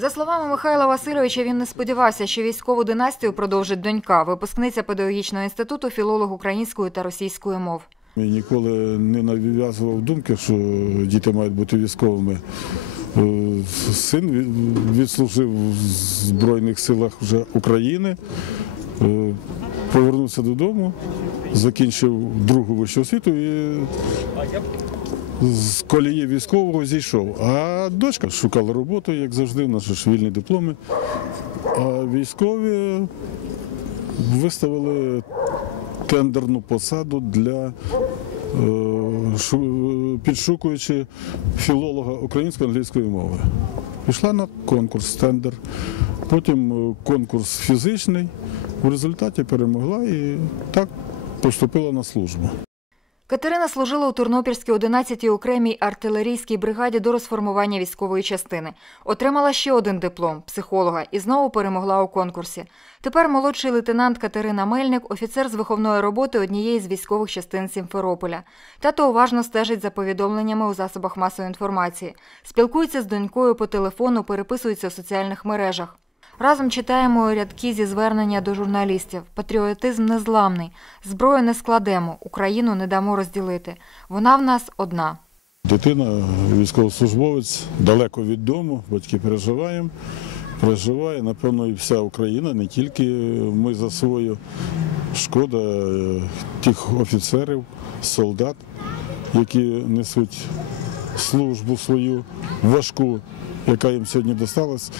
За словами Михайла Васильовича, він не сподівався, що військову династію продовжить донька, випускниця педагогічного інституту, філолог української та російської мов. Я ніколи не нав'язував думки, що діти мають бути військовими. Е, Син від- відслужив в Збройних силах вже України, е, повернувся додому, закінчив другу вищу освіту і з колії військового зійшов. А дочка шукала роботу, як завжди, нас ж вільні дипломи. А військові виставили тендерну посаду для е, підшукуючи філолога української англійської мови. Пішла на конкурс тендер, потім е, конкурс фізичний. В результаті перемогла і так поступила на службу. Катерина служила у Тернопільській 11-й окремій артилерійській бригаді до розформування військової частини. Отримала ще один диплом психолога і знову перемогла у конкурсі. Тепер молодший лейтенант Катерина Мельник, офіцер з виховної роботи однієї з військових частин Сімферополя. Тато уважно стежить за повідомленнями у засобах масової інформації. Спілкується з донькою по телефону, переписується у соціальних мережах. Разом читаємо рядки зі звернення до журналістів. Патріотизм незламний. Зброю не складемо, Україну не дамо розділити. Вона в нас одна. Дитина, військовослужбовець, далеко від дому, батьки переживаємо. Переживає, напевно, і вся Україна, не тільки ми за свою. Шкода е, тих офіцерів, солдат, які несуть службу свою важку, яка їм сьогодні досталась.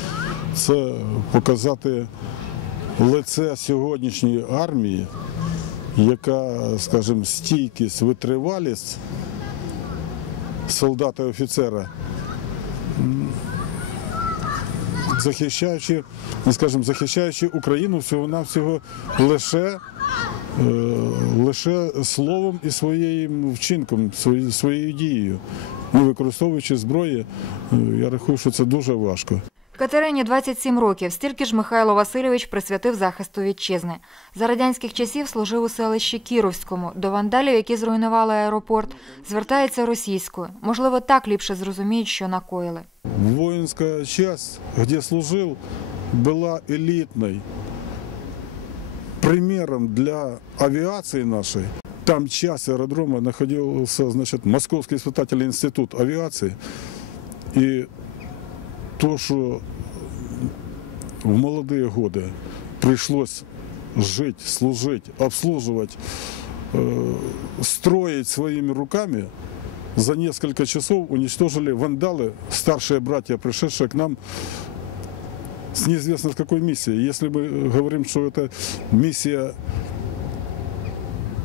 Це показати лице сьогоднішньої армії, яка, скажімо, стійкість, витривалість солдата і офіцера, захищаючи, ну, скажімо, захищаючи Україну всього-навсього лише, е, лише словом і своїм вчинком, своєю дією, не використовуючи зброї, е, я рахую, що це дуже важко. Катерині 27 років, стільки ж Михайло Васильович присвятив захисту вітчизни. За радянських часів служив у селищі Кіровському. До вандалів, які зруйнували аеропорт, звертається російською. Можливо, так ліпше зрозуміють, що накоїли. Воинская часть, где служил, была элитной. Примером для авиации нашей. Там часть аэродрома находился, значит, Московский испытательный институт авиации. И то, что в молодые годы пришлось жить, служить, обслуживать, э, строить своими руками, за несколько часов уничтожили вандалы, старшие братья, пришедшие к нам с неизвестно с какой миссией. Если мы говорим, что это миссия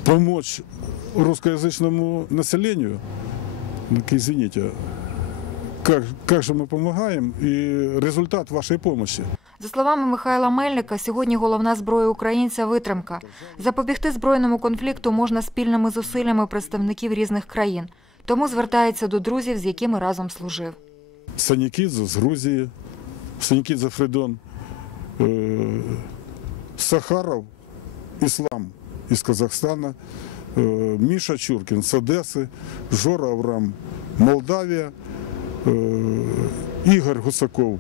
помочь русскоязычному населению, так извините, как, как же мы помогаем и результат вашей помощи. За словами Михайла Мельника, сьогодні головна зброя українця витримка. Запобігти збройному конфлікту можна спільними зусиллями представників різних країн. Тому звертається до друзів, з якими разом служив. Санікідзе з Грузії, Санікідзе Фридон, е, Сахаров, Іслам із Казахстана, е, Міша Чуркін з Одеси, Жора Аврам, Молдавія, Ігор Гусаков,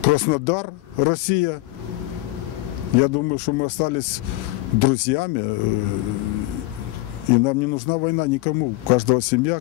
Краснодар, Росія. Я думаю, що ми остались друзьями, і и нам не нужна война никому. У каждого семья,